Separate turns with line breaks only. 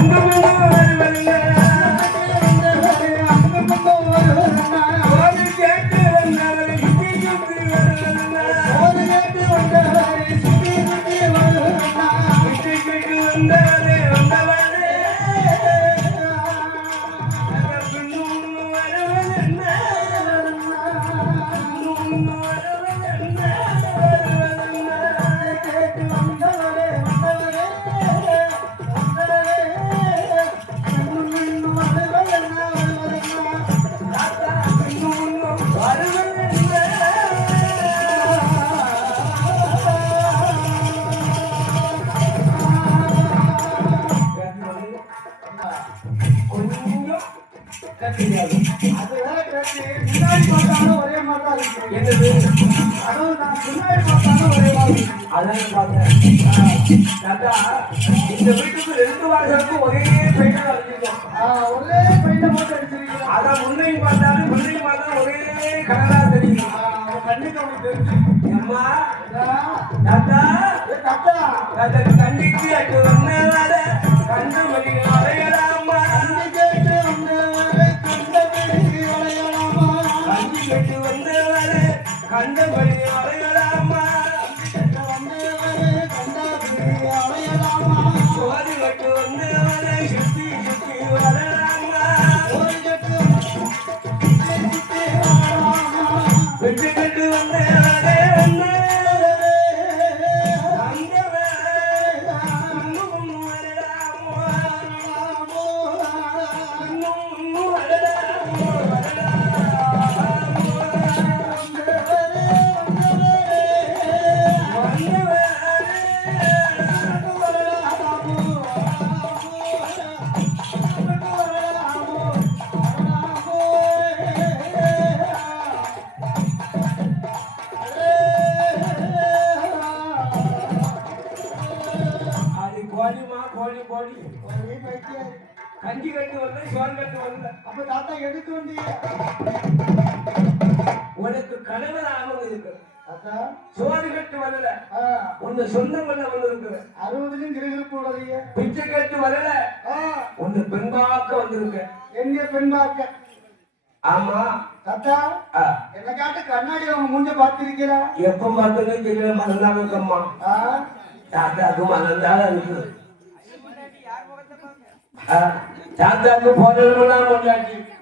அங்கு இந்த வீட்டுக்கு ரெண்டு வாசலுக்கும் ஒரே பெயிண்ட் அடிச்சிருக்கோம்
ஒரே பெயிண்ட போட்டு அடிச்சிருக்கீங்க
அதான் முன்னையும் பார்த்தாலும் பின்னையும் பார்த்தாலும் ஒரே கலரா தெரியும்
கண்டிப்பா உங்களுக்கு தெரிஞ்சு
அம்மா தாத்தா
தாத்தா
அட்டு
கண்டபடி
அறையலாமா
வந்தவரை கண்டபடி வளையலாமா
சோதி கட்டு வந்தவர சுத்தி சுத்தி வரலாமா
ஒரு கட்டு சுத்தி வரலாமா
வெட்டு கோழிமா கோழி கோழி. கஞ்சி கட்டு வரல சோறு கட்டு வரல.
அப்ப தாத்தா எதுக்கு வந்தீங்க?
உனக்கு கணவன் ஆமம் இருக்கு. சோறு கட்டு வரல. உன்னை சொந்தம் பண்ண வந்து இருக்கிற
அறுபதுலயும் கிருகிருப்பு விடாதீங்க
பிச்சை கட்டு வரல. உன்னை பெண்பாக்க வந்திருக்க
எங்க பெண் பார்க்க
ஆமா.
தாத்தா என்ன காட்டு கண்ணாடி அவங்க மூஞ்ச பார்த்திருக்கீங்களா?
எப்ப பார்த்தாலும் தெரியல மறந்தா இருக்கம்மா. દાદાનું આનંદ હા દાદાનું ફોરેન ના મોટાજી